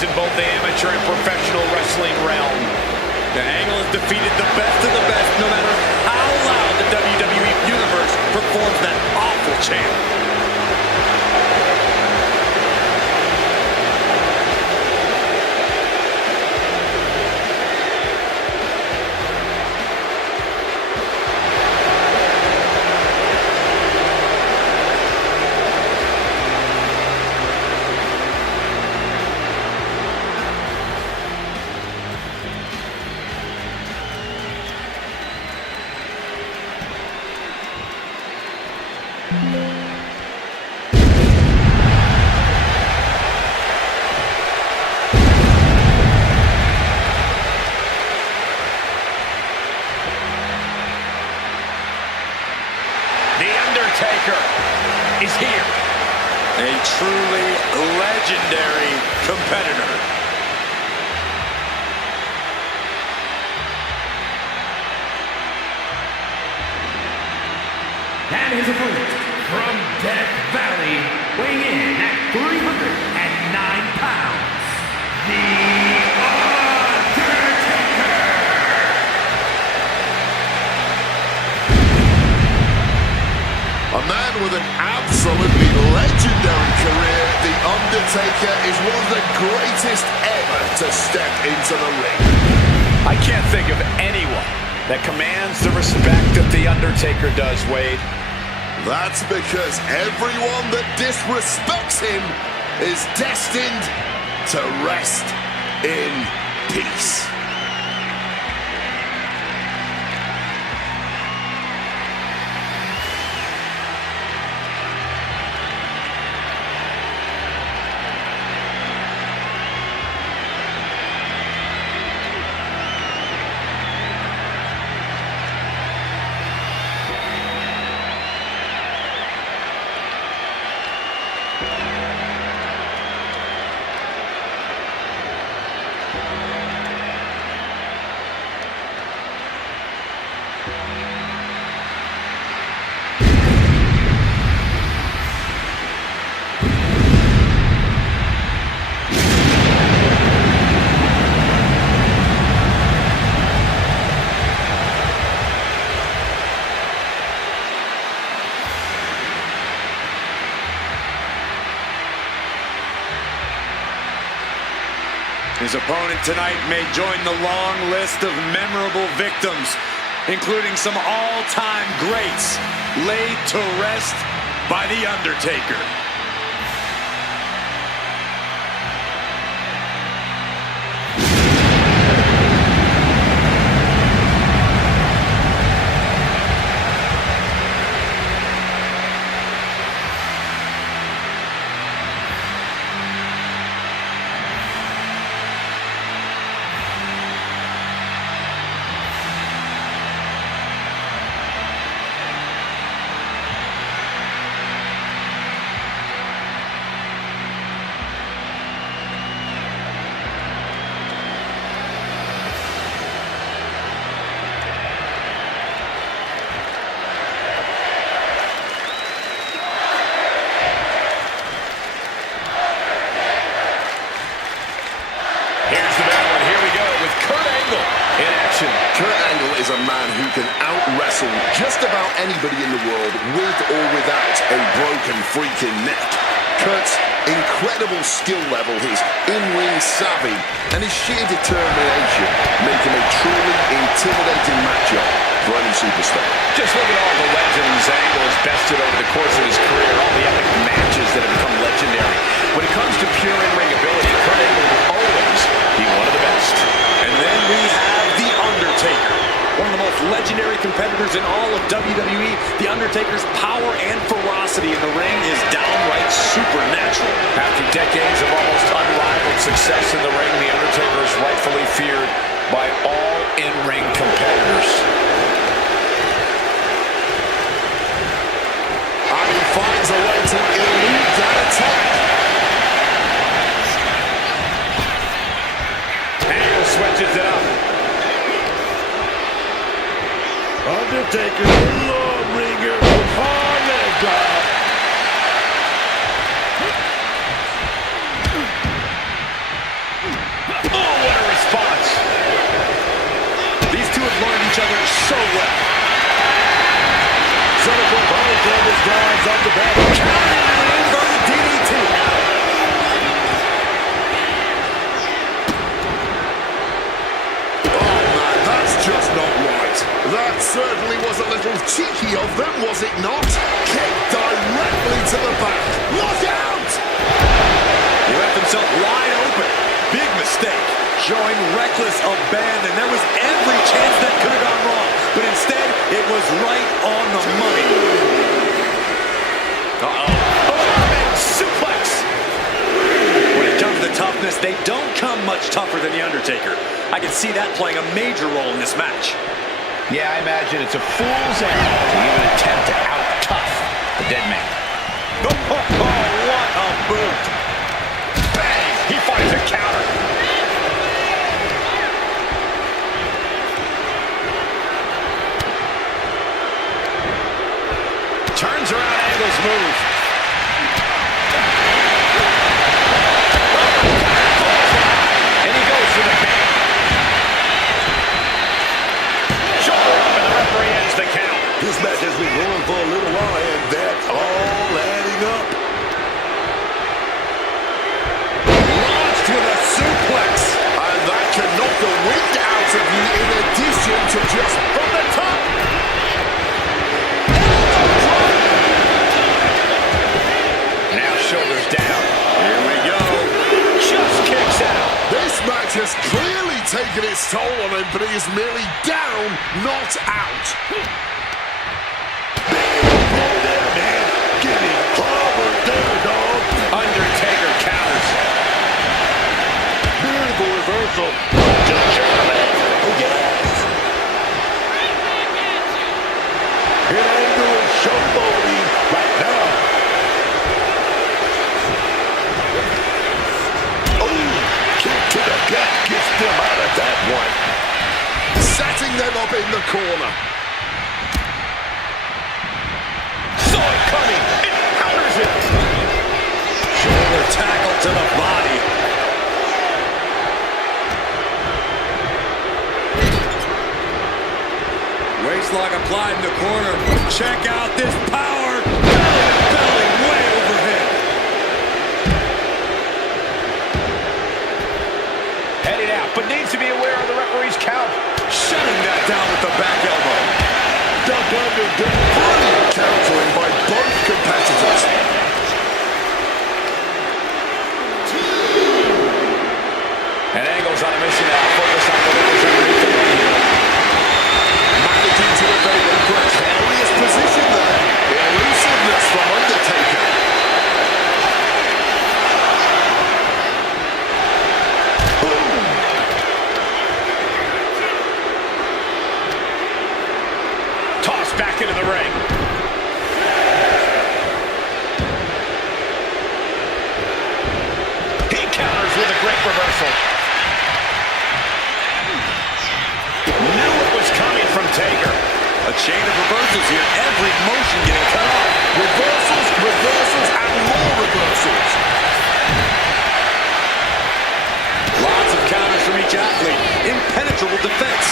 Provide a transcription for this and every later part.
in both the amateur and professional wrestling realm. The Angle has defeated the best of the best, no matter how loud the WWE Universe performs that awful chant. Is here. A truly legendary competitor. And his opponent from Death Valley, weighing in at 309 pounds, The Undertaker! A man with an absolutely legendary career, The Undertaker is one of the greatest ever to step into the ring. I can't think of anyone that commands the respect that The Undertaker does, Wade. That's because everyone that disrespects him is destined to rest in peace. His opponent tonight may join the long list of memorable victims, including some all-time greats laid to rest by The Undertaker. A man who can out-wrestle just about anybody in the world with or without a broken freaking neck. Kurt's incredible skill level, his in-ring savvy, and his sheer determination make him a truly intimidating matchup for any superstar. Just look at all the legends Angle has bested over the course of his career, all the epic matches that have become legendary. When it comes to pure in-ring ability, Kurt Angle will always be one of the best. And then we have The Undertaker. One of the most legendary competitors in all of WWE, The Undertaker's power and ferocity in the ring is downright supernatural. After decades of almost unrivaled success in the ring, The Undertaker is rightfully feared by all in-ring competitors. And he finds a way to elude that attack. Angle switches it up. Undertaker, long ringer, hard leg drop. each other so well. Cynical power damage drives up the back. Counter into the inverted DDT. Oh man, that's just not right. That certainly was a little cheeky of them, was it not? Kick directly to the back. Look out! He left himself wide open. Big mistake. Showing reckless abandon. There was every chance that could have gone wrong. But instead, it was right on the money. Uh-oh. Oh, suplex. When it comes to toughness, they don't come much tougher than The Undertaker. I can see that playing a major role in this match. Yeah, I imagine it's a fool's errand to even attempt to out-tough the dead man. Oh, what a boot. Bang! He finds a counter. Turns around Angle's move. And he goes for the pin. Shoulder up and the referee ends the count. This match has been going for a little while, and that's all adding up. Launched with a suplex. And that can knock the wind out of you in addition to just from the top. Now shoulders down. Here we go. Just kicks out. This match has clearly taken its toll on him, but he is merely down, not out. Go there, man. Getting clobbered there, dog. Undertaker counters. Beautiful reversal. Just German. Oh, yes. And Angle is showboating right now. Oh, kick to the gut gets them out of that one. Setting them up in the corner. Saw it coming. It counters it. Shoulder tackle to the body. Waistlock applied in the corner. Check out this power. Belly way overhead. Headed out, but needs to be aware of the referee's count. Shutting that down with the back elbow. Duck under, duck. Brilliant countering by both competitors. And Angle's on a mission now. Focus on the legs underneath the ring here. Managing to evade a precarious position there. Elusiveness from Undertaker. Boom. Tossed back into the ring. He counters with a great reversal. Knew it was coming from Taker. A chain of reversals here. Every motion getting cut off. Reversals, reversals, and more reversals. Lots of counters from each athlete. Impenetrable defense.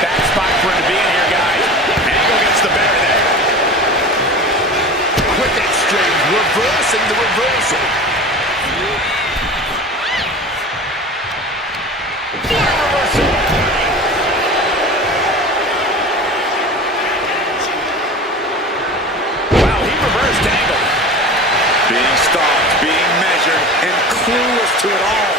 Bad spot for him to be in here, guys. Angle gets the better there. Quick exchange, reversing the reversal. Reversal. Wow, he reversed Angle. Being stalked, being measured, and clueless to it all.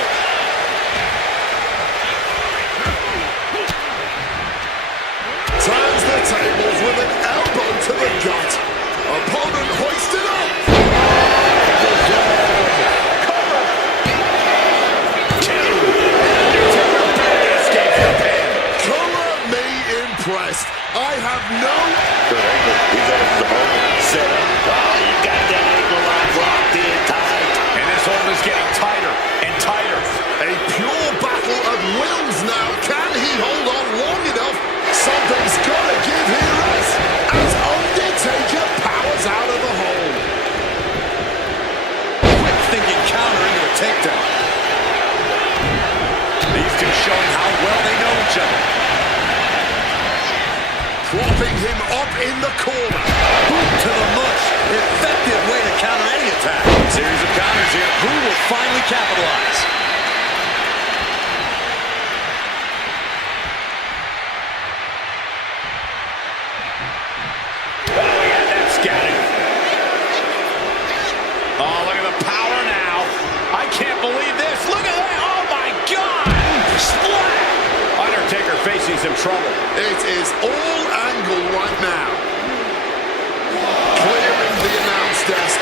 Turns the tables with an elbow to the gut. Opponent hoisted up. Color me impressed. I have no... Good Angle. He's got his opponent set up. Oh, you got that Angle line locked in tight. And this hold is getting tighter and tighter. A pure battle of wills now. Can he hold on long enough? Something's gotta give here as Undertaker powers out of the hole. Quick thinking counter into a takedown. These two each other. Propping him up in the corner. Boot to the mush. Effective way to counter any attack. Series of counters here. Who will finally capitalize? Oh, he had that scattered. Oh, look at the power now. I can't believe this. Look at that. Oh, my God. Splat. Undertaker facing some trouble. It is all angle right now. Clearing the announce desk.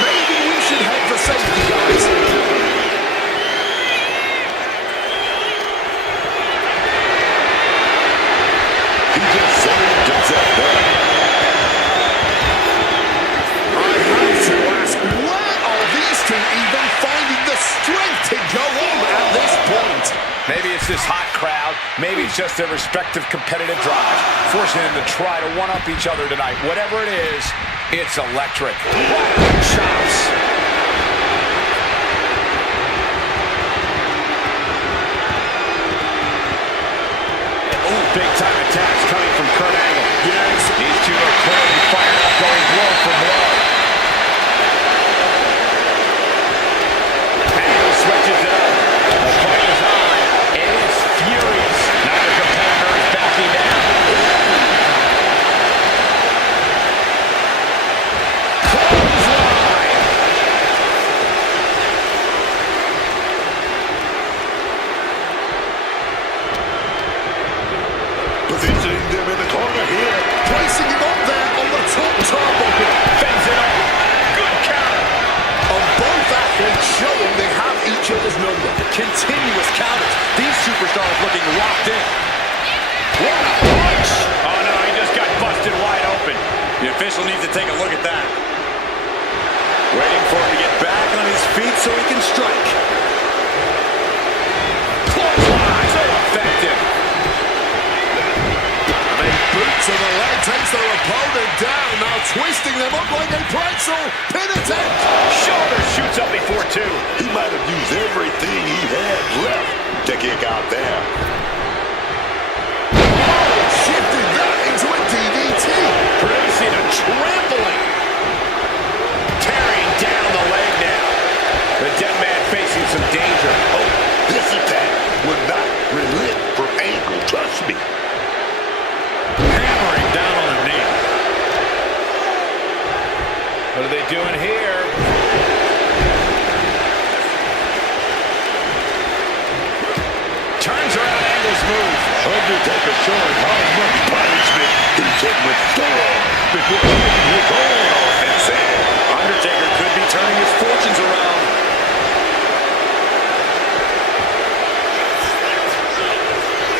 Maybe we should head for safety, guys. He just saved himself there. I have to ask, where are these two even finding the strength to go on at this point? Maybe it's this hot crowd. Maybe it's just their respective competitive drive, forcing them to try to one-up each other tonight. Whatever it is, it's electric. Wow, chops. Oh, big-time attacks coming from Kurt Angle. Yes. These two are clearly fired up, going blow for blow. Angle switches it up. The fight is on. It is furious. Neither competitor is backing down. Clothesline. Positioning them in the corner here. Placing him up there on the top turnbuckle. Fends it off. Good counter. And both athletes showing they have each other's number. Continuous counters. These superstars looking locked in. What a punch! Oh no, he just got busted wide open. The official needs to take a look at that. Waiting for him to get back on his feet so he can strike. Clothesline. So effective. A boot to the leg takes their opponent down. Now twisting them up like a pretzel. Pin attempt. Shoulder shoots up before two. He might have used everything he had left to kick out there. Shifted that into a DDT. Producing a trampling. Tearing down the leg now. The dead man facing some danger. Oh, this attack would not relent from Angle, trust me. Hammering down on the knee. What are they doing here? Turns around Angle's move. Undertaker showing how much punishment he can withstand before taking his own offense in. Undertaker could be turning his fortunes around.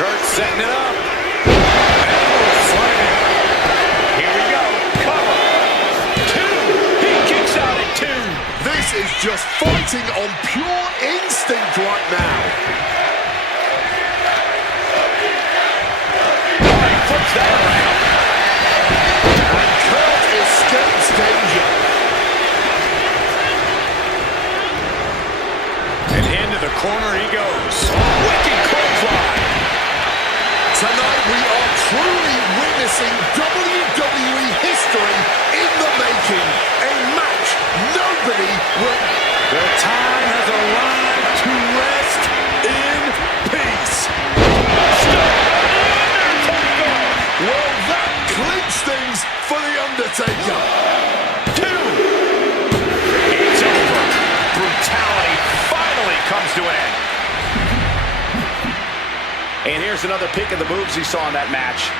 Kurt setting it up. Angle slamming. Here we go. Cover. Two. He kicks out at two. This is just fighting on pure instinct right now. Flips that around. And Kurt escapes danger. And into the corner he goes. Wicked clothesline. Tonight we are truly witnessing WWE history in the making. A match nobody will... The time has arrived to rest in peace. Well, that clinched things for The Undertaker. Two. It's over. Brutality finally comes to an end. And here's another peek at the moves he saw in that match.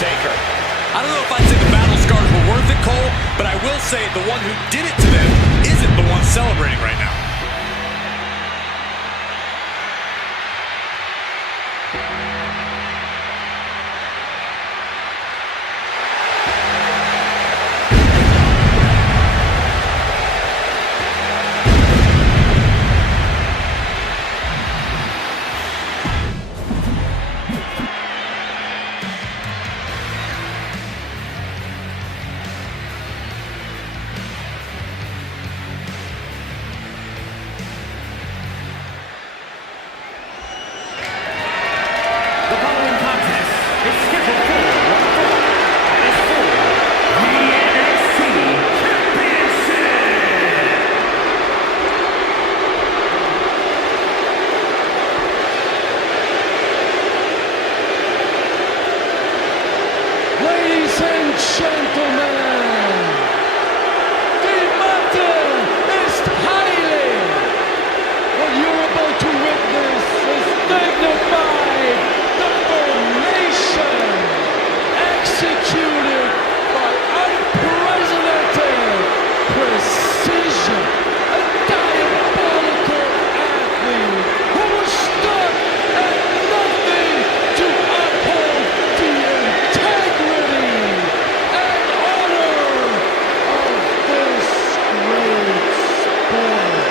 Undertaker. I don't know if I'd say the battle scars were worth it, Cole, but I will say the one who did it to them isn't the one celebrating right now. The following contest is scheduled for one fall, and is for the NXT Championship. Ladies and gentlemen, the mountain is hailing. What you're about to witness is dignified deformation executed by unprecedented precision. A diabolical athlete who was stuck at nothing to uphold the integrity and honor of this great sport.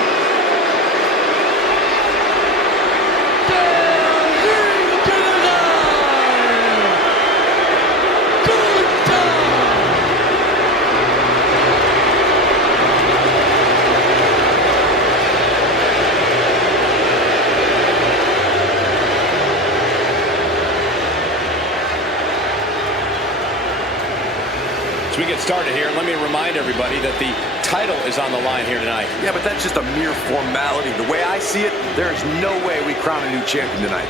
As we get started here, let me remind everybody that the title is on the line here tonight. Yeah, but that's just a mere formality. The way I see it, there is no way we crown a new champion tonight.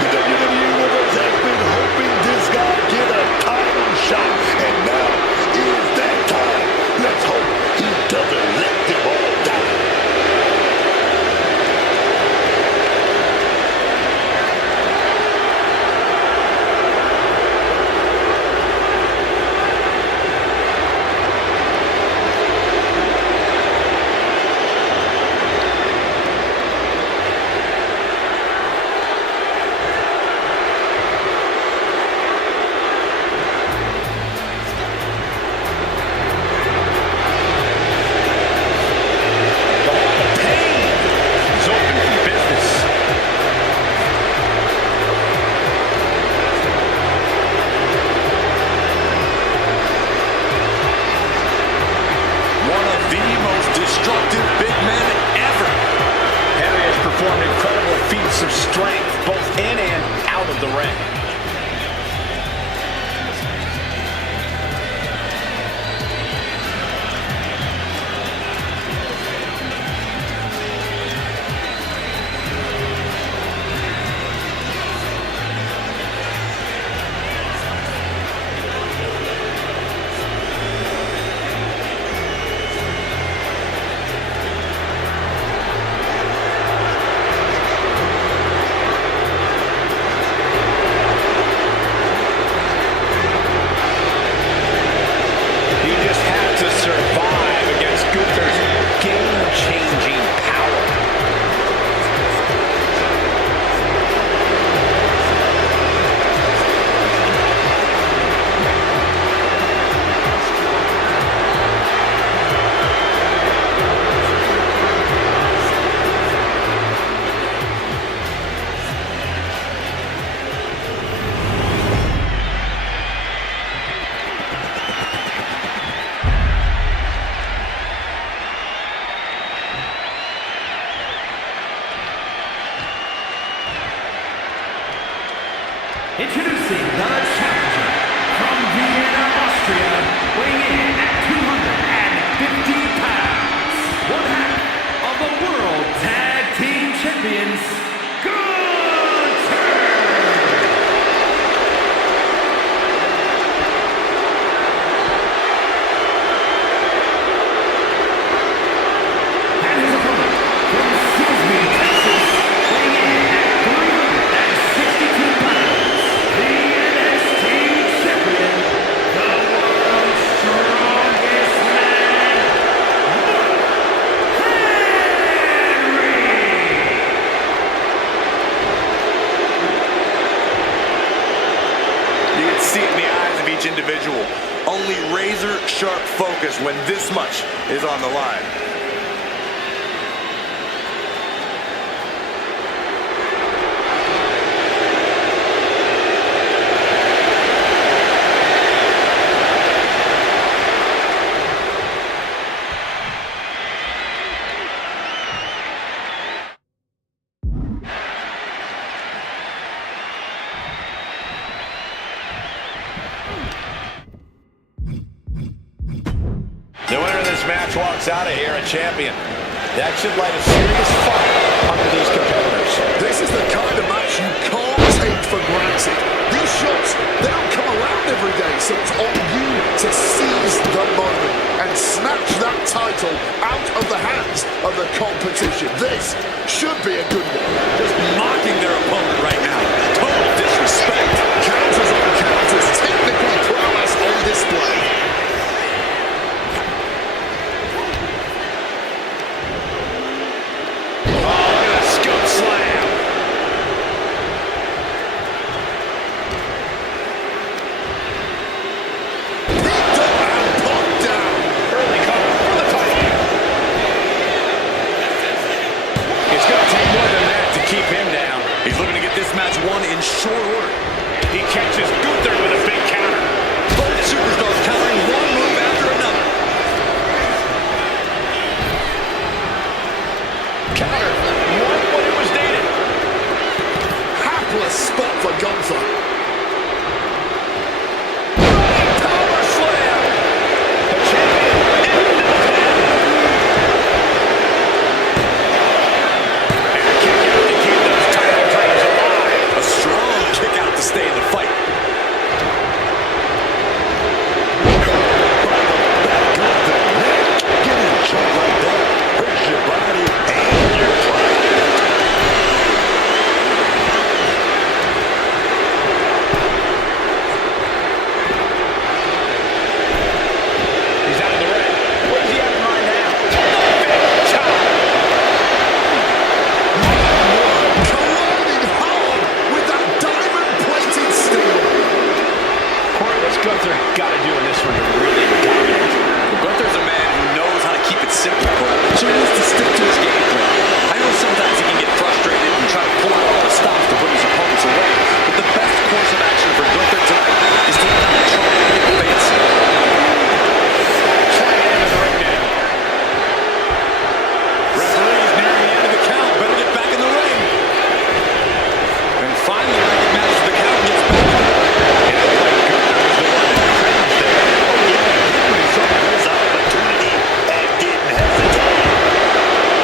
The WWE Universe has been hoping this guy get a title shot, and now is that time. Let's hope he doesn't let them all down. The Hall of Pain is open for business. One of the most destructive big men ever. Henry has performed incredible feats of strength both in and out of the ring. only razor-sharp focus when this much is on the line. The winner of this match walks out of here a champion. That should light a serious fire under these competitors. This is the kind of match you can't take for granted. These shots, they don't come around every day, so it's on you to seize the moment and snatch that title out of the hands of the competition. This should be a good one. Just mocking their opponent right now. Total disrespect. Counters on counters, technically prowess on display. Won in short order. He catches Gunther with a big counter. Both superstars countering one move after another. Counter, right when it was needed. Hapless spot for Gunther. Power slam. The champion into the pin. And a kick out to keep those title dreams alive. A strong kick out to stay in the fight. Getting a shot like that hurts your body and your pride. He's out of the ring. What does he have in mind now? Big chop. Colliding hard with that diamond-plated steel. Corey, what's Gunther got to do in this one to really dominate? Gunther's a man who knows how to keep it simple, Cole, so he needs to stick to his game plan. I know sometimes he can get frustrated and try to pull out all the stops to put his opponents away, but the best course of action for Gunther tonight is to not try to get fancy. Trying into the ring now. Referee's nearing the end of the count. Better get back in the ring. And finally recognizes the count and gets back in the ring. It looked like Gunther was the one that cringed there. Oh, yeah, he saw his opportunity and didn't hesitate. And the referee is nearing the end of the count. Better get back in the ring. And finally recognizes the count and gets back in the ring. He saw his opportunity and didn't hesitate.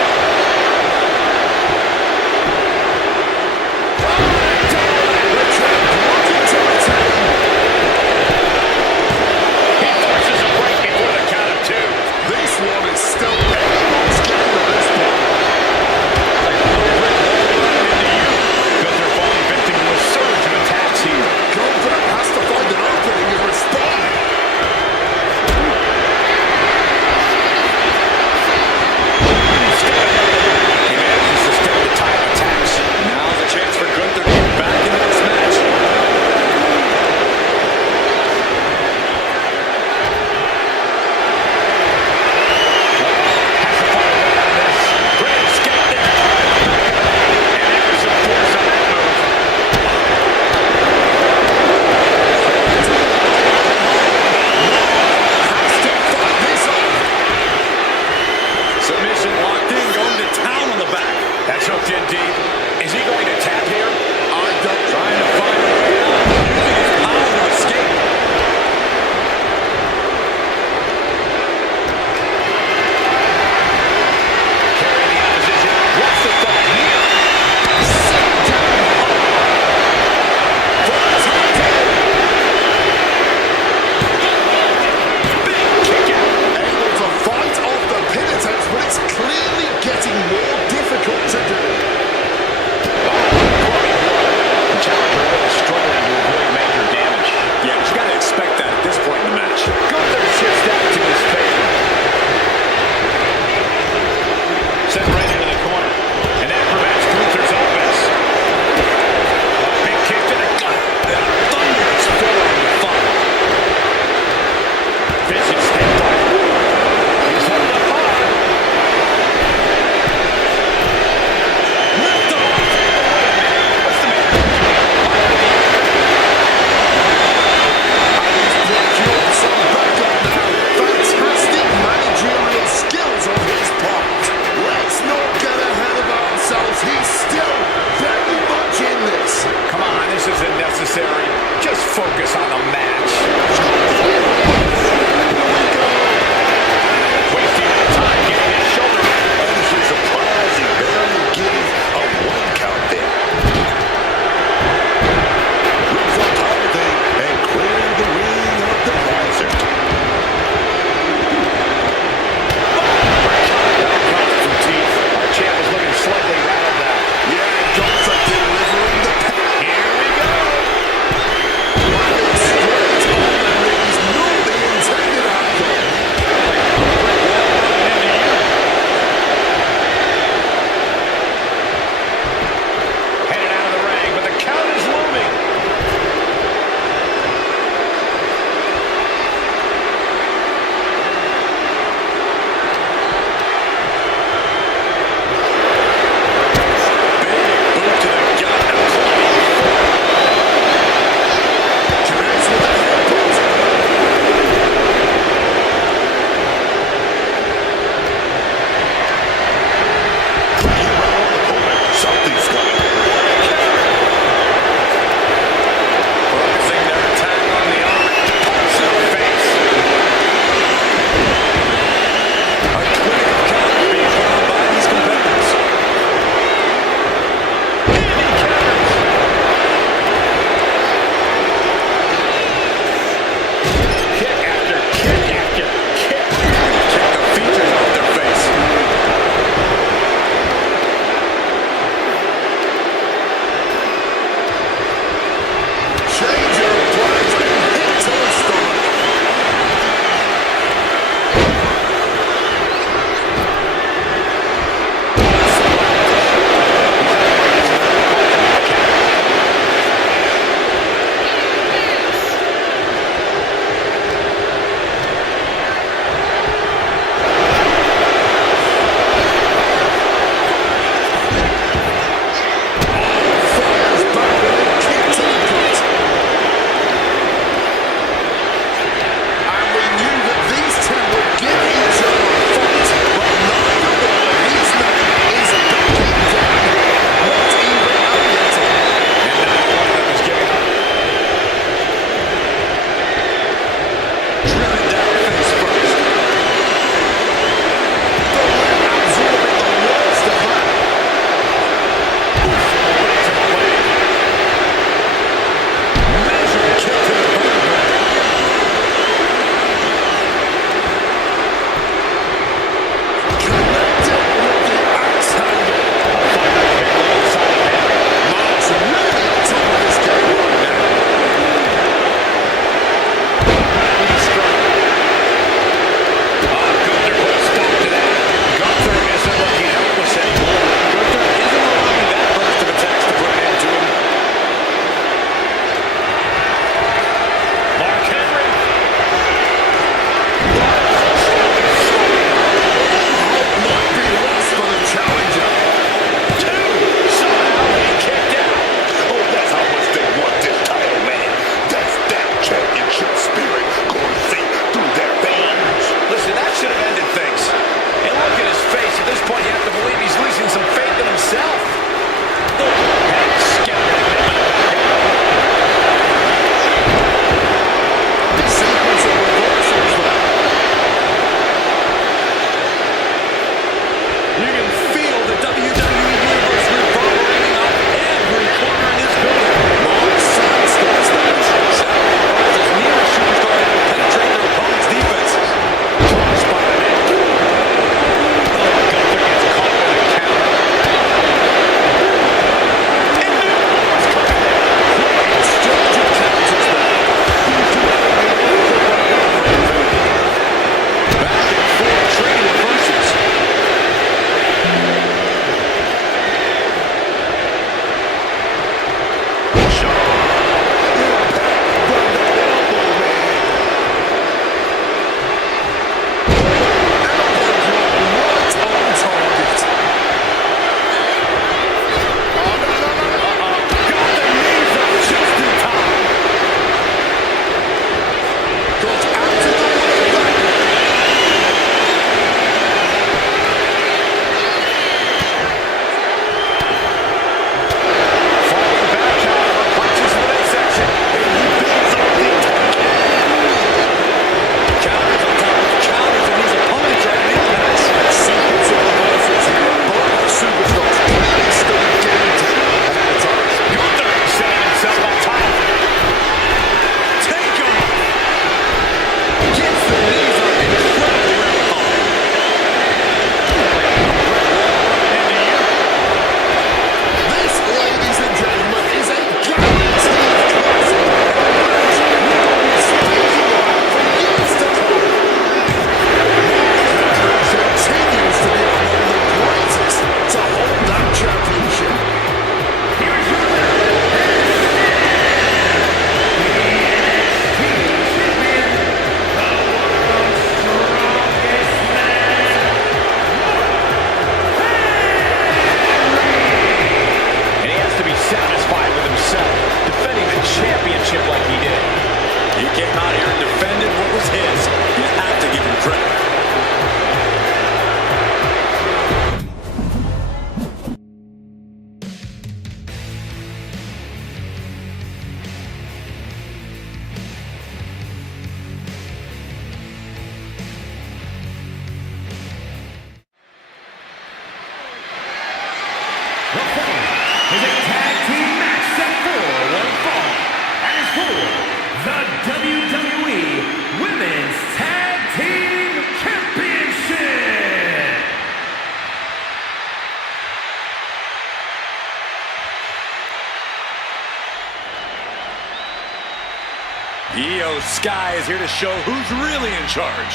Sky is here to show who's really in charge.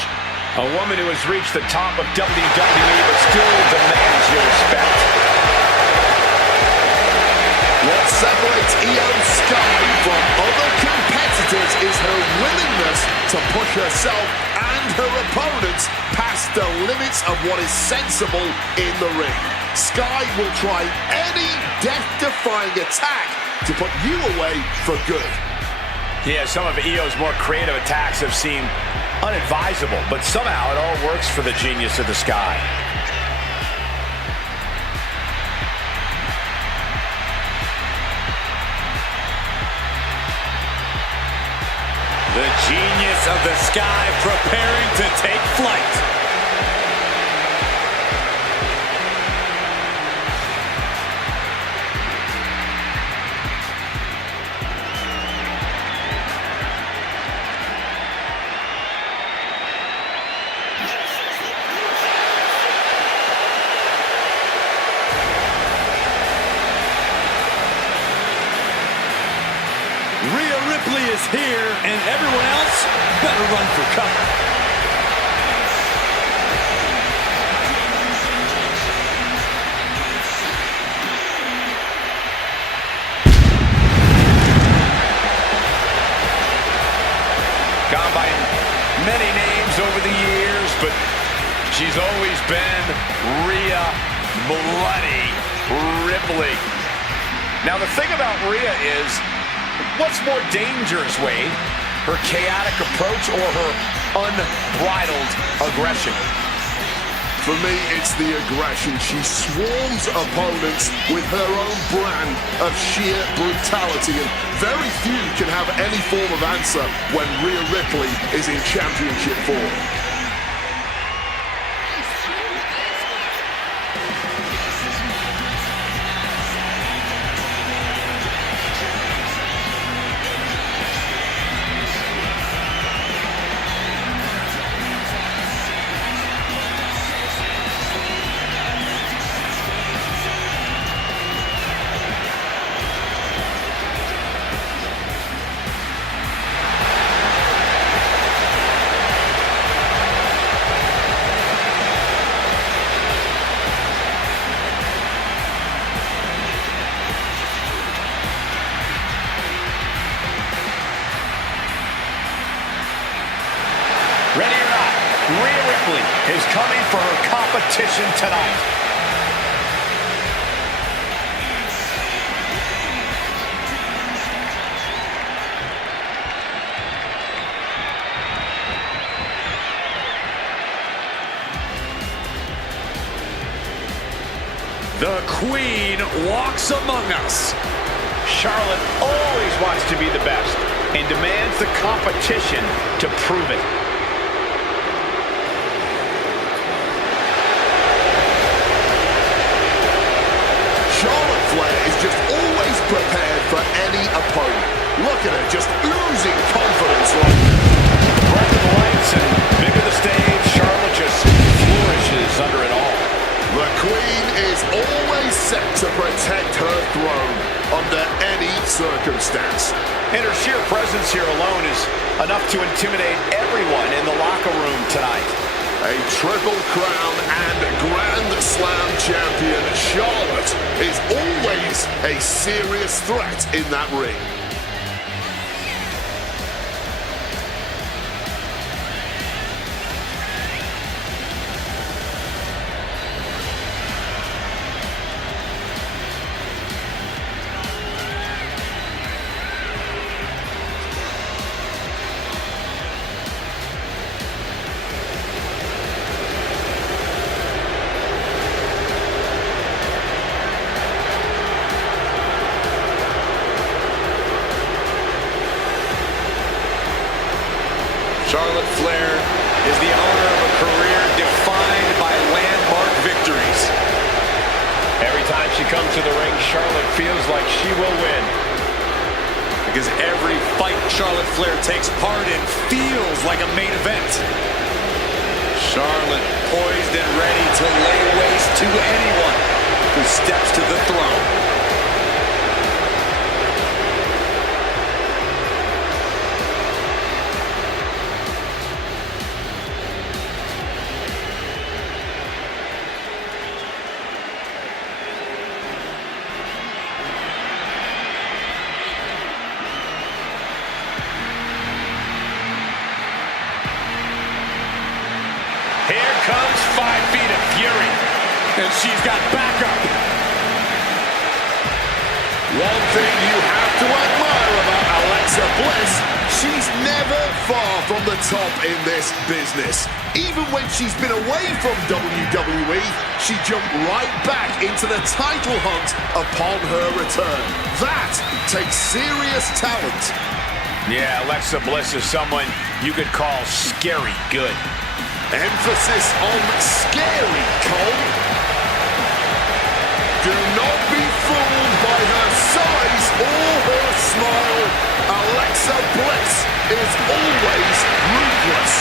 A woman who has reached the top of WWE but still demands your respect. What separates Io Sky from other competitors is her willingness to push herself and her opponents past the limits of what is sensible in the ring. Sky will try any death-defying attack to put you away for good. Yeah, some of Io's more creative attacks have seemed unadvisable, but somehow it all works for the genius of the Sky. The genius of the Sky preparing to take flight. Rhea Ripley is here, and everyone else better run for cover. Gone by many names over the years, but she's always been Rhea Bloody Ripley. Now, the thing about Rhea is, what's more dangerous, Wade? Her chaotic approach or her unbridled aggression? For me, it's the aggression. She swarms opponents with her own brand of sheer brutality, and very few can have any form of answer when Rhea Ripley is in championship form. Ready or not, Rhea Ripley is coming for her competition tonight. The Queen walks among us. Charlotte always wants to be the best and demands the competition to prove it. Charlotte Flair is just always prepared for any opponent. Look at her, just oozing confidence. Brighter the lights and bigger the stage, Charlotte just flourishes under it all. The Queen is always set to protect her throne under any circumstance. And her sheer presence here alone is enough to intimidate everyone in the locker room tonight. A Triple Crown and Grand Slam champion, Charlotte is always a serious threat in that ring. Charlotte Flair is the owner of a career defined by landmark victories. Every time she comes to the ring, Charlotte feels like she will win. Because every fight Charlotte Flair takes part in feels like a main event. Charlotte poised and ready to lay waste to anyone who steps to the throne. Here comes 5 feet of fury. And she's got backup. One thing you have to admire about Alexa Bliss, she's never far from the top in this business. Even when she's been away from WWE, she jumped right back into the title hunt upon her return. That takes serious talent. Yeah, Alexa Bliss is someone you could call scary good. Emphasis on scary, Cole. Do not be fooled by her size or her smile. Alexa Bliss is always ruthless.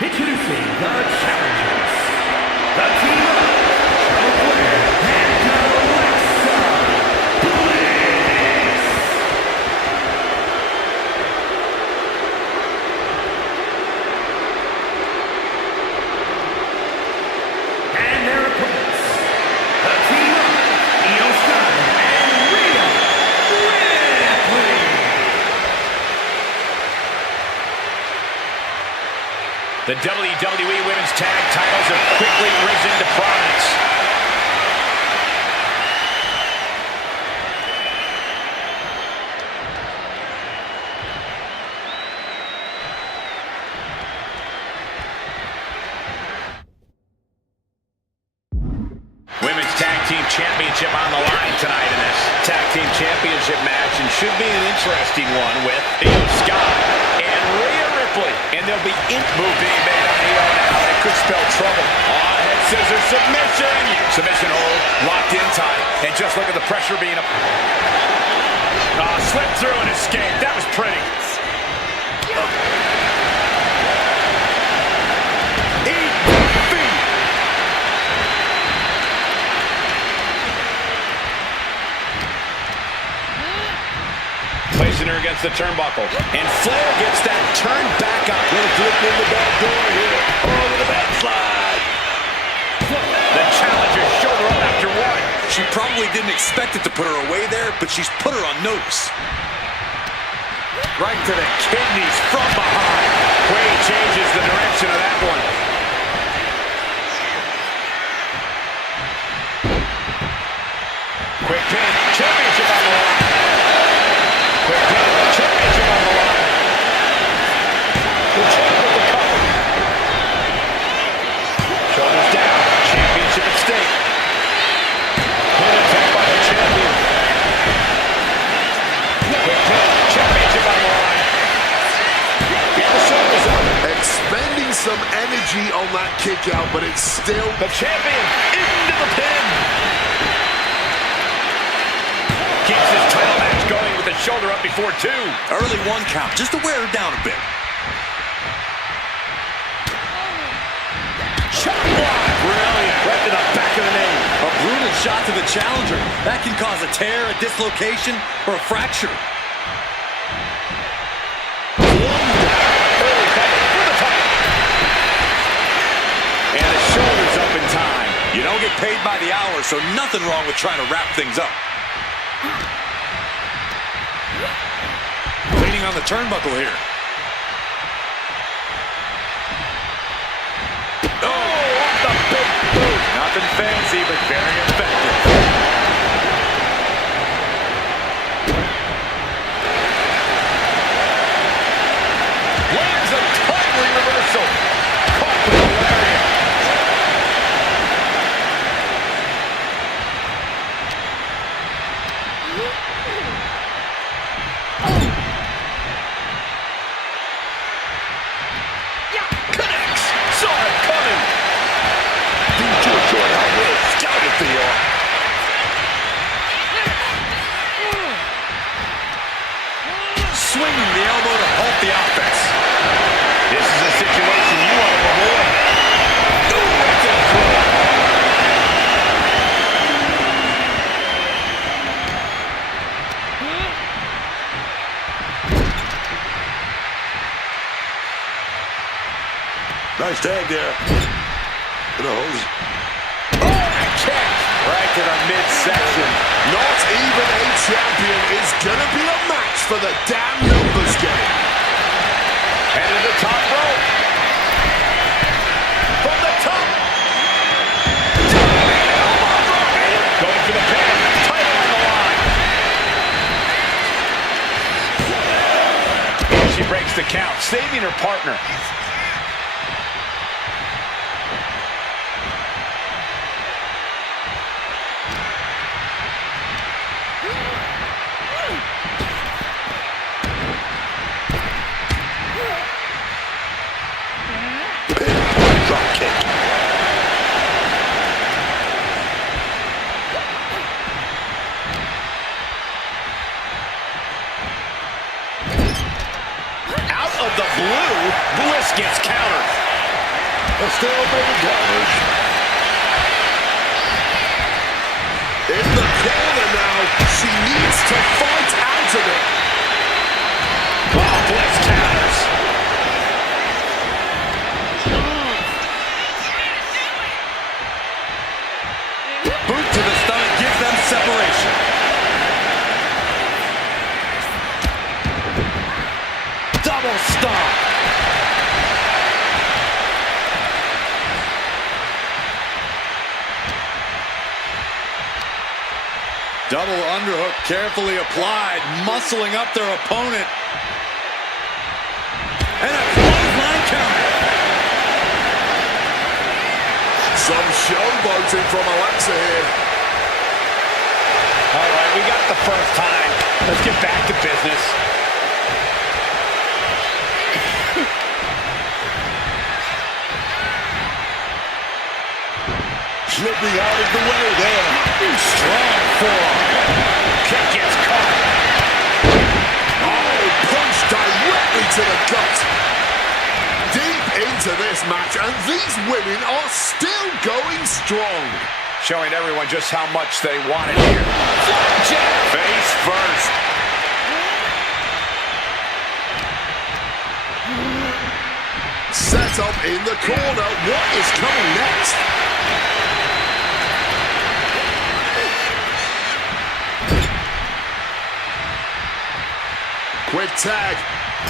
Introducing the challengers, the team of Charlotte Flair and Alexa Bliss. And their opponents, the team of Io Sky and Rhea Ripley. The WWE Women's Tag Titles have quickly risen to prominence. Women's Tag Team Championship on the line tonight in this Tag Team Championship match, and should be an interesting one with Io Sky and Rhea Ripley. And there'll be ink move being made on Io now. That could spell trouble. Oh, head scissors submission. Submission hold, locked in tight. And just look at the pressure being up. Oh, slipped through and escaped. That was pretty. Placing her against the turnbuckle. And Flair gets that turned back up. Gonna flip in the back door here. Over the backslide. The challenger shoulder up after one. She probably didn't expect it to put her away there, but she's put her on notice. Right to the kidneys from behind. Quay changes the direction of that one. Quick pin. Championship on the line. Quick pin. Championship on the line. The champ with the cover. Shoulders down. Championship at stake. Pin attack by the champion. Quick pin. Championship on the line. And the shoulders up. Expending some energy on that kick out, but it's still... The champion into the pin. Keeps his title match going with the shoulder up before two. Early one count, just to wear her down a bit. Shot block. Brilliant. Right to the back of the knee. A brutal shot to the challenger. That can cause a tear, a dislocation, or a fracture. And the shoulders up in time. You don't get paid by the hour, so nothing wrong with trying to wrap things up. Leaning on the turnbuckle here. Oh, off the big boot. Nothing fancy, but very effective. Lands a timely reversal. Caught with a lariat. Connects. Saw it coming. These two showing how well scouted they are. Swinging the elbow to halt the offense. This is a situation you want to avoid. Ooh, right to the throat. Nice tag there. Kick right to the midsection. Not even a champion is gonna be a match for the damn numbers game. Headed to the top rope. From the top. Going for the pin. Title on the line. She breaks the count, saving her partner. Drop kick. Out of the blue, Bliss gets countered. Still making counters. In the corner now, she needs to fight out of it. Oh, Bliss counters. Boot to the stomach gives them separation. Double stomp. Double underhook carefully applied, muscling up their opponent. And a clothesline counter. Some showboating from Alexa here. All right, we got the first time. Let's get back to business. Slipping out of the way there. Strong forearm. Kick gets caught. Oh, punch directly to the gut. Deep into this match, and these women are still going strong. Showing everyone just how much they want it here. Flapjack. Face first. Set up in the corner. What is coming next? Quick tag.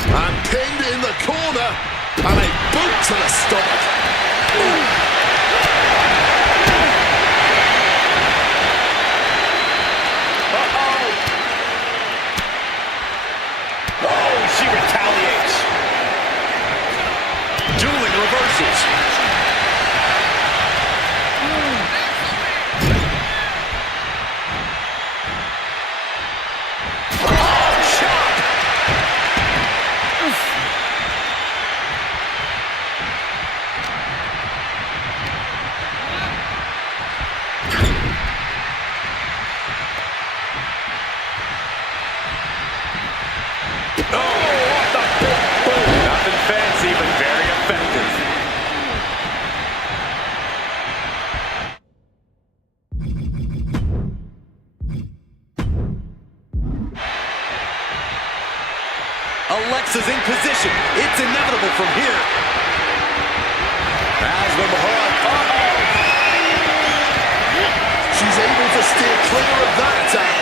And pinned in the corner. And a boot to the stomach. Oh, she retaliates. Dueling reversals. Alexa's in position. It's inevitable from here. As the She's able to steer clear of that attack.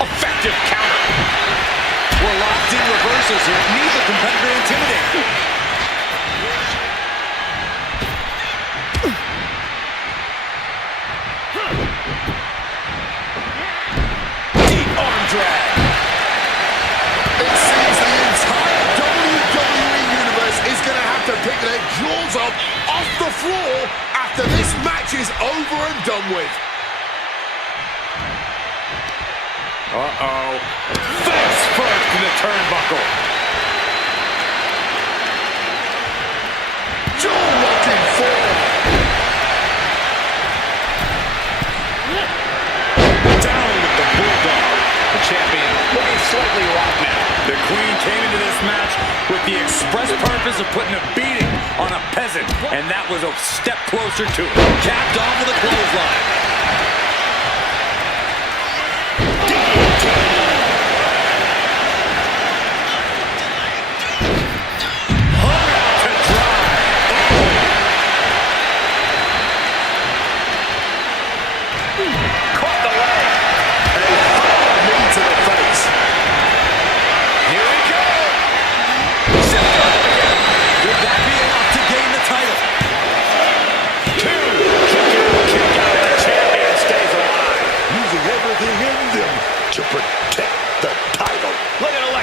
effective counter. We're locked in reversals here. Neither competitor intimidated. Deep arm drag. It seems the entire WWE Universe is going to have to pick their jaws up off the floor after this match is over and done with. Uh-oh. Face first in the turnbuckle. Jaw-locking fall. Down with the bulldog. The champion looking slightly rocked now. The queen came into this match with the express purpose of putting a beating on a peasant, and that was a step closer to it. Capped off with a clothesline.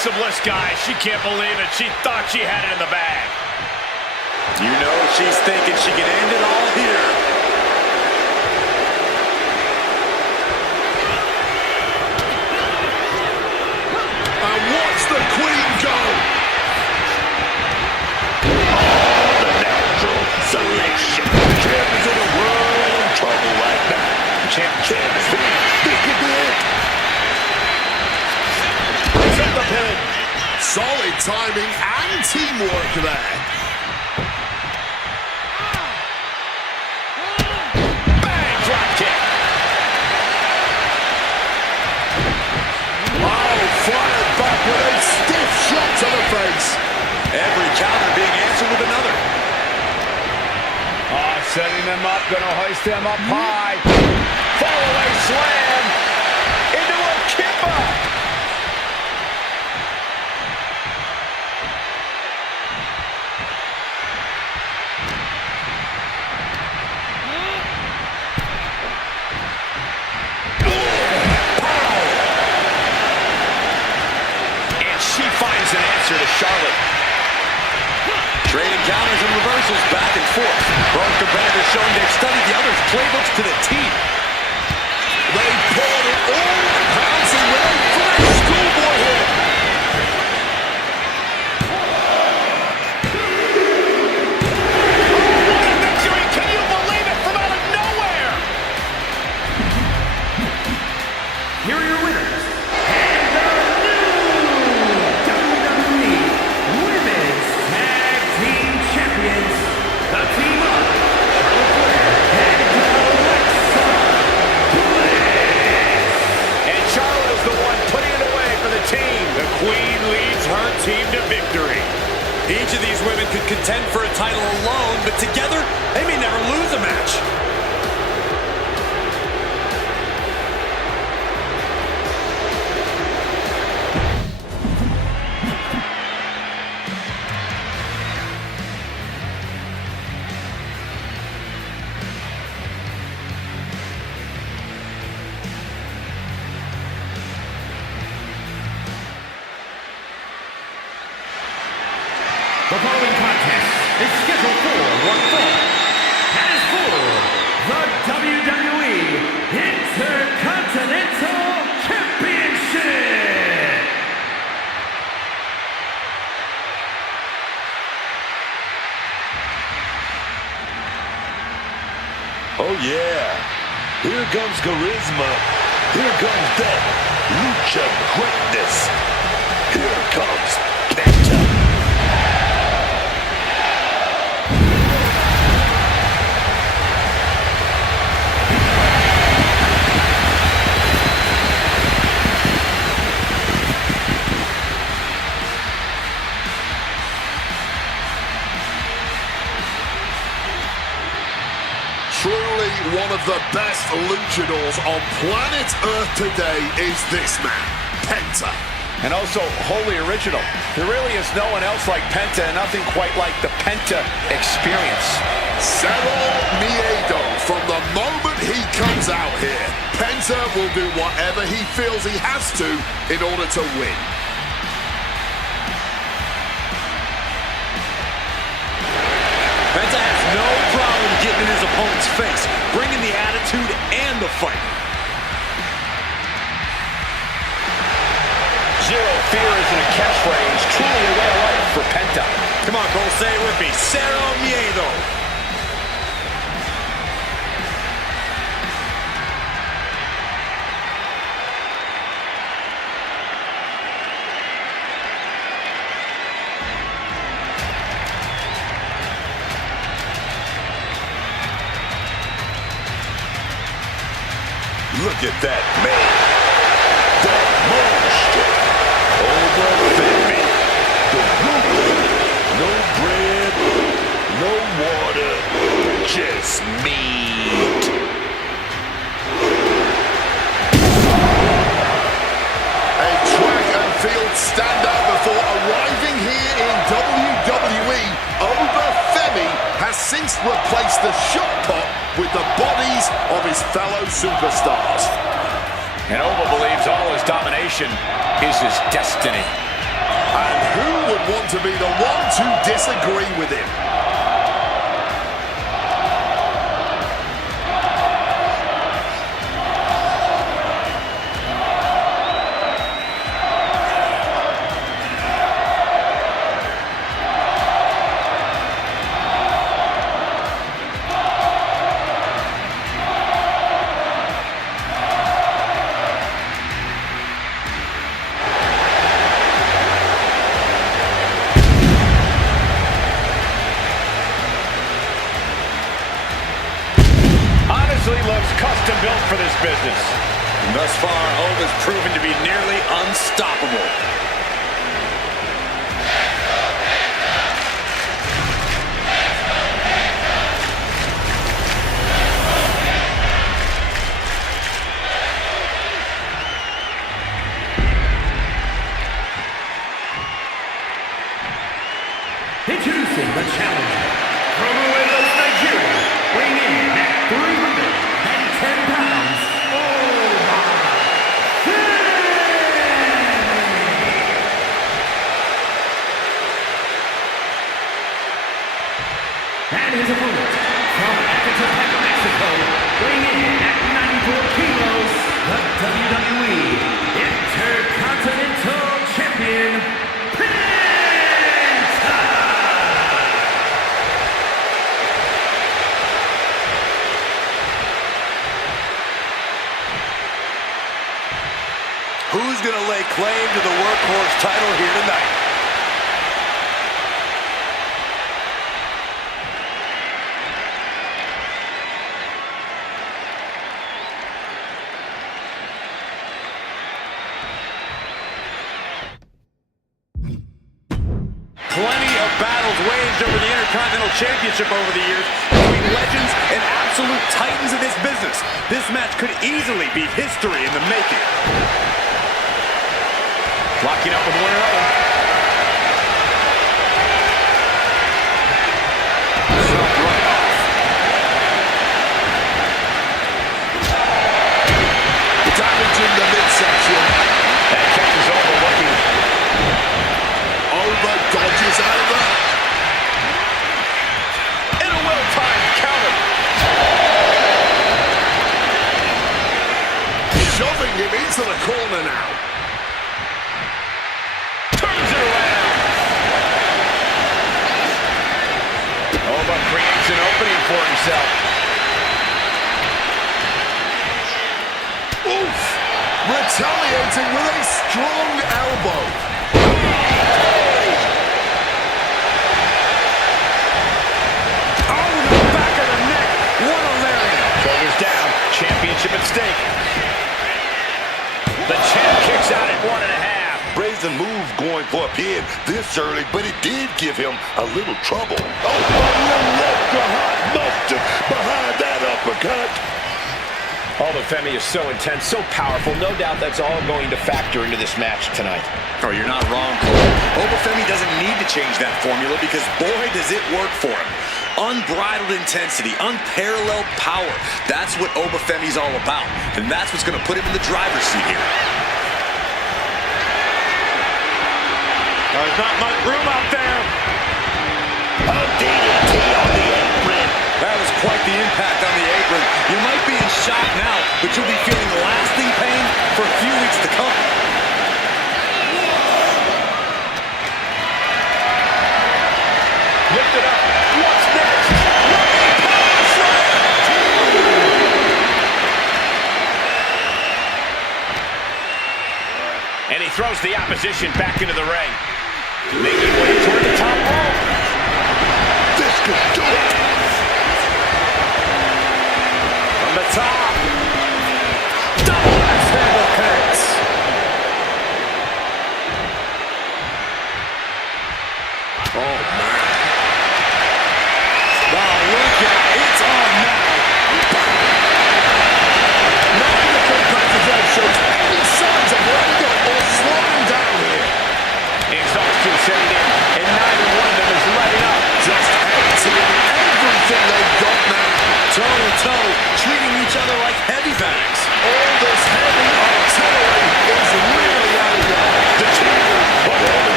Alexa Bliss, guys. She can't believe it. She thought she had it in the bag. You know she's thinking she can end it all here. And watch the Queen go. The natural selection. The champ is in a world of trouble right now. The champ is feet. This could be it. Breaks up the pin. Solid timing and teamwork there. Bang, drop kick. Oh, fired back with a stiff shot to the face. Every counter being answered with another. Oh, setting them up, gonna hoist them up high. Fall away slam. Into a kipper. Finds an answer to Charlotte. Trading counters and reversals back and forth. Both competitors showing they've studied the other's playbooks to the team. They poured it all and pouncing with a fresh schoolboy hit. Oh, what a victory! Can you believe it? From out of nowhere! Here are your winners. The team up, Charlotte Flair and Alexa Bliss. And Charlotte is the one putting it away for the team. The Queen leads her team to victory. Each of these women could contend for a title alone, but together, they may never lose a match. The following contest is scheduled for one fall and is for the WWE Intercontinental Championship. Oh yeah. Here comes charisma. Here comes that lucha greatness. Here comes Penta. Truly one of the best luchadors on planet Earth today is this man, Penta. And also wholly original. There really is no one else like Penta, and nothing quite like the Penta experience. Cero Miedo. From the moment he comes out here, Penta will do whatever he feels he has to in order to win. Penta has no problem getting in his opponent's face, bringing the attitude and the fight. Zero fear isn't a catchphrase, truly a way of life for Penta. Come on, Cole, say it with me. Cero Miedo. Look at that man. That monster. Overfed me. The ruler. No bread. No water. Just meat. A track and field standout before arriving here in WWE. Overfemi has since replaced the shot pot with the bodies of his fellow superstars. And Ova believes all his domination is his destiny. And who would want to be the one to disagree with him? Looks custom built for this business. And thus far, Oba's proven to be nearly unstoppable. Introducing the challenger from Lagos, Nigeria, weighing in at 310 pounds, Oba and his opponent from Ecatepec, Mexico, weighing in at 94 kilos, the WWE Intercontinental Champion, Who's going to lay claim to the workhorse title here tonight? Plenty of battles waged over the Intercontinental Championship over the years between legends and absolute titans of this business. This match could easily be history in the making. Locking up with one another. Shot right off. Damaging the midsection. That catches Oba looking. Oba dodges out of that. And a well-timed counter. Shoving him into the corner now. Oba creates an opening for himself. Oof! Retaliating with a strong elbow. Oh, the back of the neck. What a lariat. Shoulders down. Championship at stake. The champ kicks out at 1.5. Brazen move going for a pin this early, but it did give him a little trouble. Oh, left the hot mustard behind that uppercut. Oba Femi is so intense, so powerful. No doubt that's all going to factor into this match tonight. Oh, you're not wrong, Cole. Oba Femi doesn't need to change that formula because, boy, does it work for him. Unbridled intensity, unparalleled power. That's what Oba Femi's all about, and that's what's going to put him in the driver's seat here. There's not much room out there. A DDT on the apron. That was quite the impact on the apron. You might be in shock now, but you'll be feeling lasting pain for a few weeks to come. Lift it up. What's next? And he throws the opposition back into the ring. Making way toward the top rope. This could do it. From the top. Double axe handle connects. Oh, man. Wow, look out. It's on now. Neither competitor shows any signs of letting up or slowing down here. Exhaustion setting in, and neither one of them is letting up. Just emptying everything they've got now. Toe to toe, treating each other like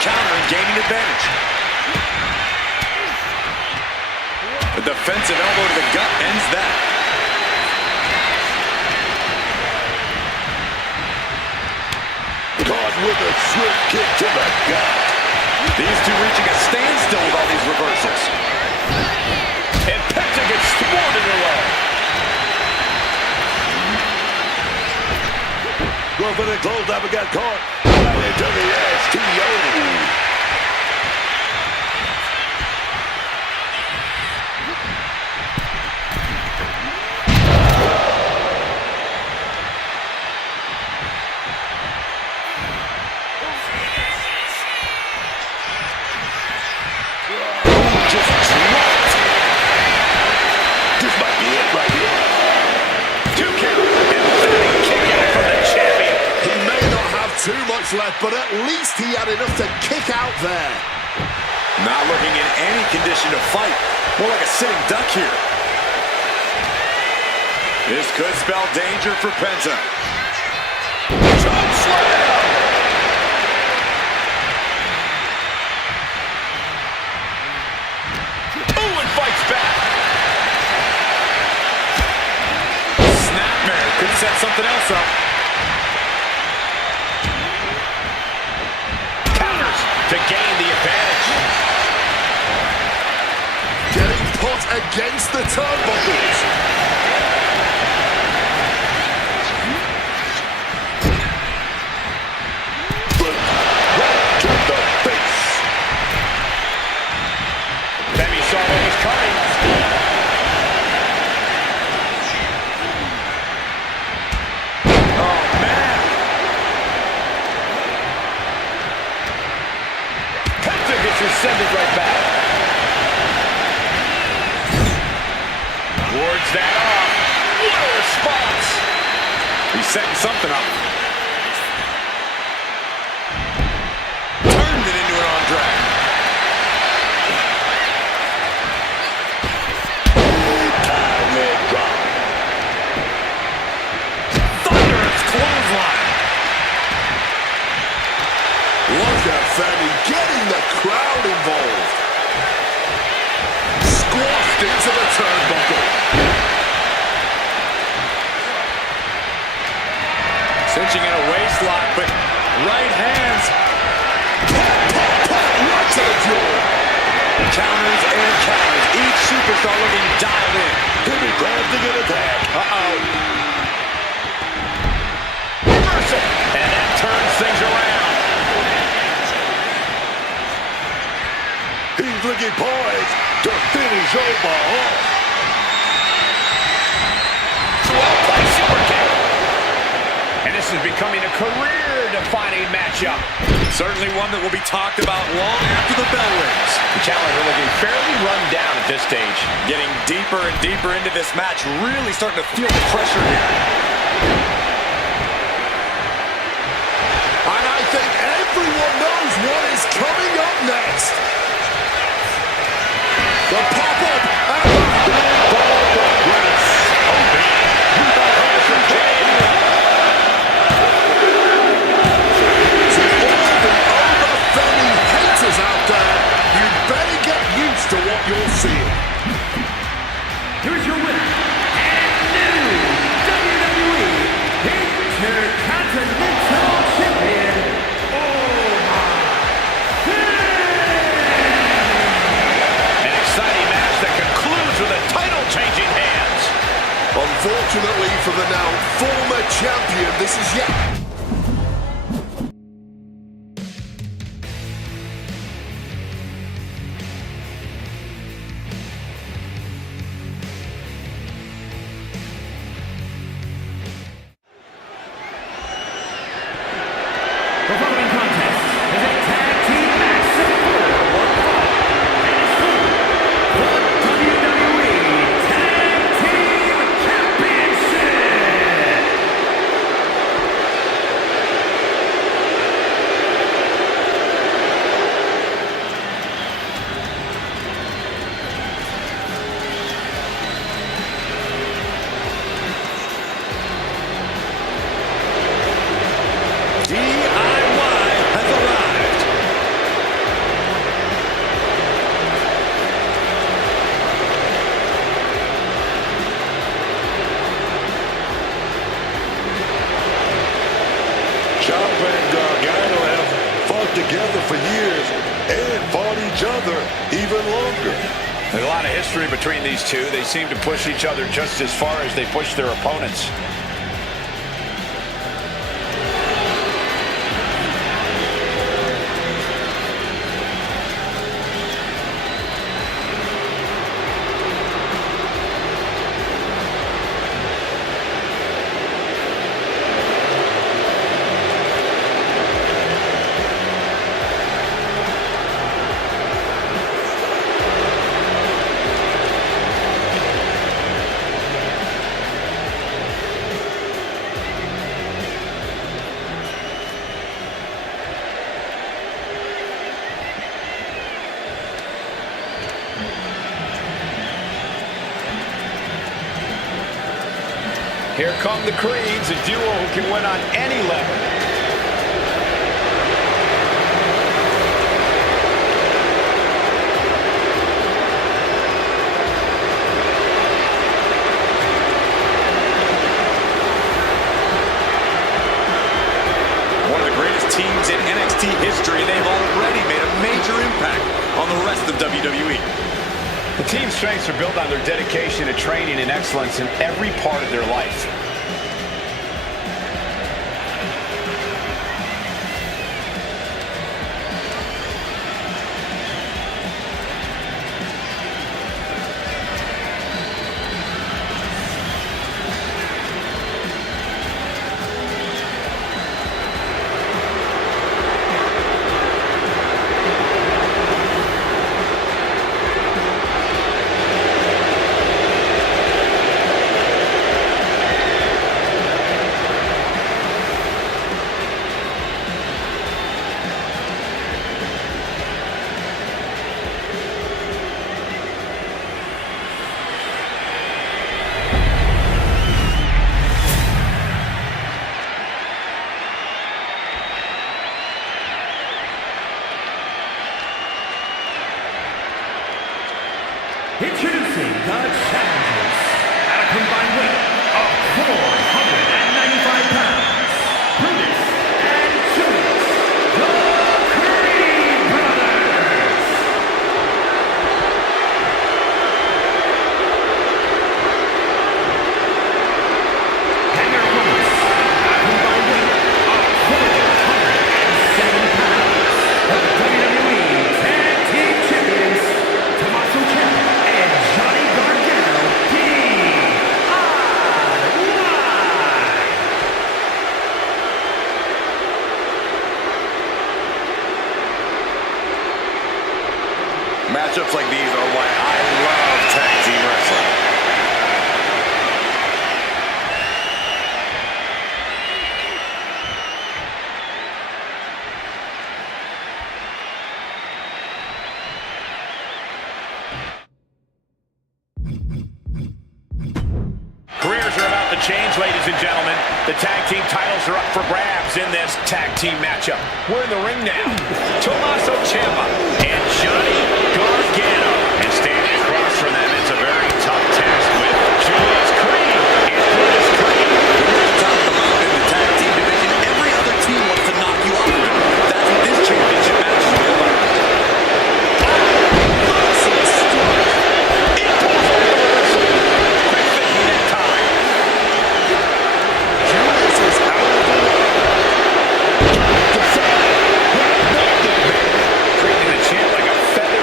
counter and gaining advantage. A defensive elbow to the gut ends that. Caught with a swift kick to the gut. These two reaching a standstill with all these reversals. And Penta gets thwarted away. Well, for the close-up, it got caught right into the STO. Too much left, but at least he had enough to kick out there. Not looking in any condition to fight. More like a sitting duck here. This could spell danger for Penta. Choke slam! Ooh, and fights back. Snapmare could set something else up. To gain the advantage. Getting put against the turnbuckles. Right to the face. Femi saw what was coming. Oh, man. Send it right back. Wards that off. What a response. He's setting something up. Turned it into an arm drag. Time leg drop. Thunderous clothesline. Look at Femi getting the crowd involved. Squashed into the turnbuckle. Cinching in a waistlock, but right hands. Right to the jaw. Counters and counters. Each superstar looking dialed in. Could be crafting an attack. Uh-oh. Reversal. And that turns things around. He's looking poised to finish over off. Well-placed super kick. And this is becoming a career-defining matchup. Certainly one that will be talked about long after the bell rings. The challenger looking fairly run down at this stage. Getting deeper and deeper into this match, really starting to feel the pressure here. And I think everyone knows what is coming up next. The pop-up and the ball for Grace. Oh, man. To all the over-Femi haters out there, you better get used to what you're seeing. Here's your winner, and new WWE Intercontinental Champion, An exciting match that concludes with a title-changing hands. Unfortunately for the now former champion, this is yet The following contest is a tag team match set for one fall. And it's for the WWE Tag Team Championship. together for years and fought each other even longer. There's a lot of history between these two. They seem to push each other just as far as they push their opponents. Here come the Creeds, a duo who can win on any level. One of the greatest teams in NXT history, they've already made a major impact on the rest of WWE. The team's strengths are built on their dedication to training and excellence in every part of their life. Introducing the challengers at a combined weight of 495 pounds, Brutus and Julius, the Creed Brothers. And their opponents at a combined weight of 407 pounds, the WWE Tag Team Champions, Tommaso Ciampa and Johnny Gargano, DIY. Matchups like these are why I love tag team wrestling. Careers are about to change, ladies and gentlemen. The tag team titles are up for grabs in this tag team matchup. We're in the ring now. Tommaso Ciampa and Johnny Gargano. And standing across from them, it's a very tough task with Julius Creed and Brutus Creed. When you're at the top of the mountain in the tag team division, every other team wants to knock you off of it. That's what this championship match is all about. Treating the champ like a feather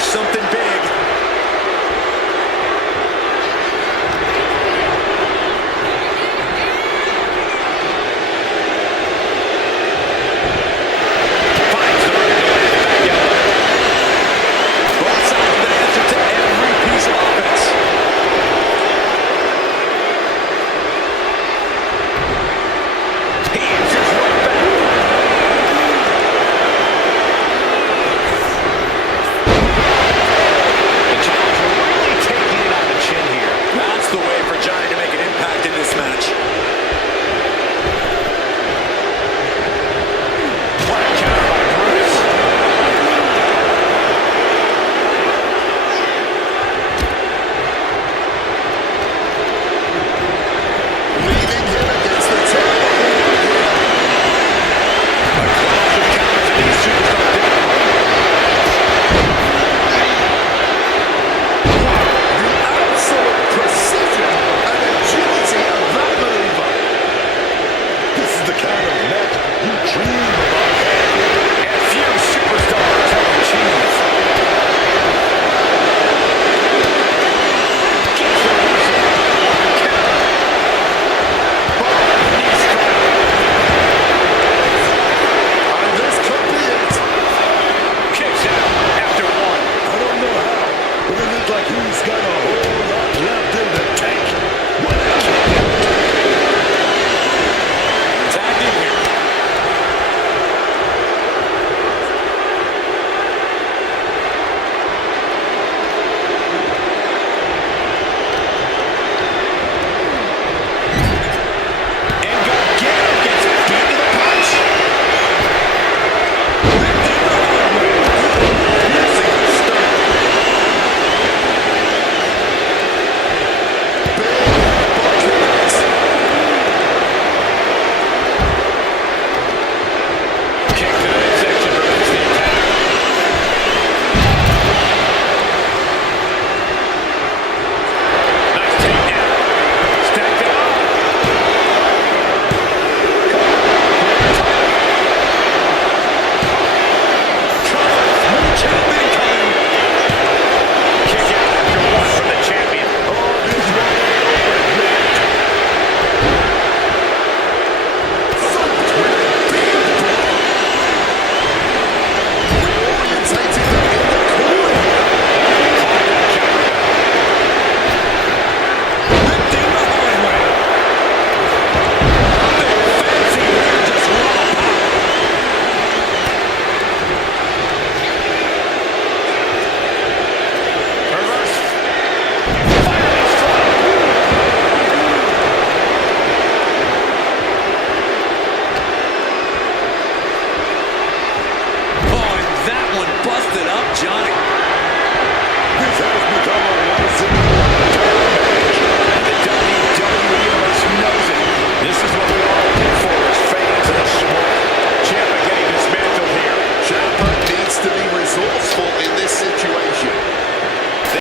something